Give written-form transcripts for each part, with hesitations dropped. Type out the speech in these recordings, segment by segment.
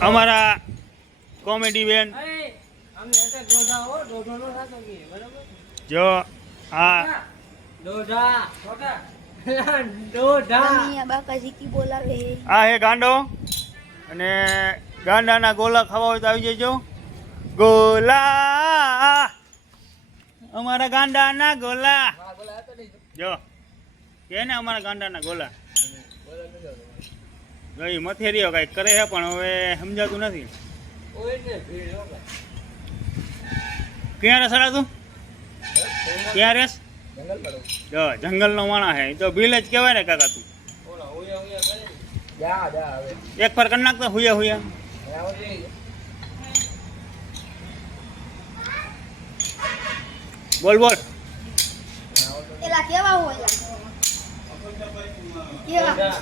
અમારા કોમેડી બેન જો આ આ હે ગાંડો અને ગાંડાના ગોલા ખાવા હોય તો આવી જજો ગોલા અમારા ગાંડાના ગોલા જો કે ને અમારા ગાંડાના ગોલા ગઈ મથેરીઓ કઈક કરે છે પણ હવે સમજાતું નથી ક્યાં રેસ તું ક્યાં રેસ જો જંગલ નો માણા હે તો વિલેજ કહેવાય ને કાકા તું એક પર કરી નાખતો હુયા હુયા બોલ બોલ એલા કેવા હોય કેવા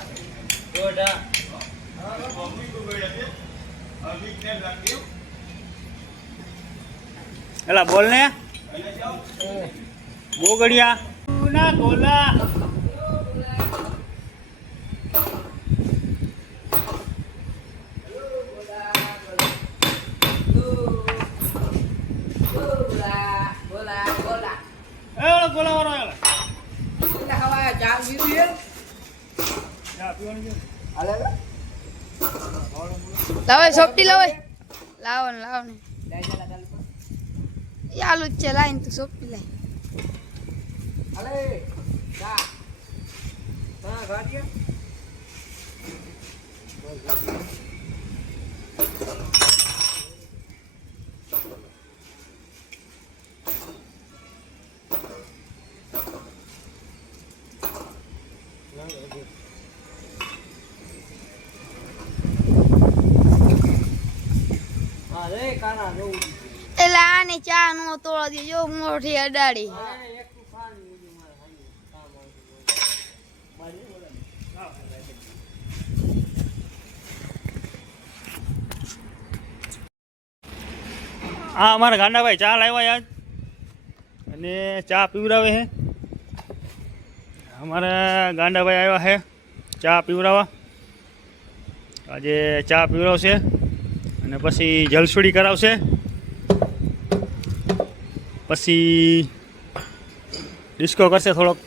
એલા બોલ ને બોગડિયા ના ગોલા ગોલા વાળો લાવે સોપટી લાવે લાવો ને લાવો ને આલુ જ છે લાઈન તું સોપટી લાઈ એટલે આને ચા નો તોડા દેજો મોઢી અડાડી હા અમારા ગાંડાભાઈ ચા લાવ્યા યાદ અને ચા પીવરાવે છે અમારા ગાંડાભાઈ આવ્યા છે ચા પીવરાવા આજે ચા પીવરાવશે અને પછી જલસુડી કરાવશે પછી ડિસ્કો કરશે થોડોક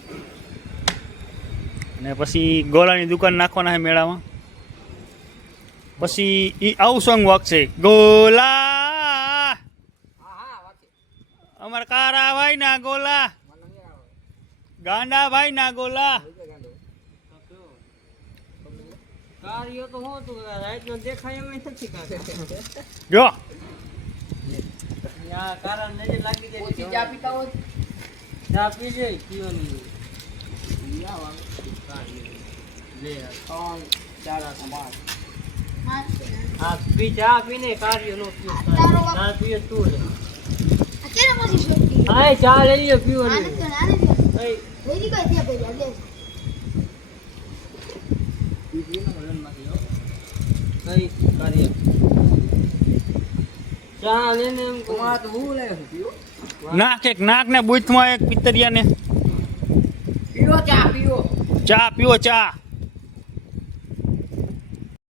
અને પછી ગોલાની દુકાન નાખવાના છે મેળામાં પછી એ આવું સોંગ વાગશે ગોલા અમારા કારા ભાઈ ના ગોલા ગાંડા ભાઈ ના ગોલા કાર્યો તો હું તો રાઈટ નો દેખાય એમ નથી કાકે જો યા કારણ નજર લાગી જાય ઓછી ચા પીતા હો ચા પી જઈ પીવાની યા વાંગ લે કોણ ચારા સમાજ આ પી ચા પીને કાર્યો નો પીઓ ચા પીએ તું લે કેને પછી સોપટી હાય ચા લઈ લ્યો પીવાની આને એ વેરી કોઈ દે ભાઈ દે કઈ કાર્ય ચા લેને એમ કુમાર તો હું લે પીઓ નાક એક નાક ને બુથમાં એક પિતરિયા ને પીઓ ચા પીઓ ચા પીવો ચા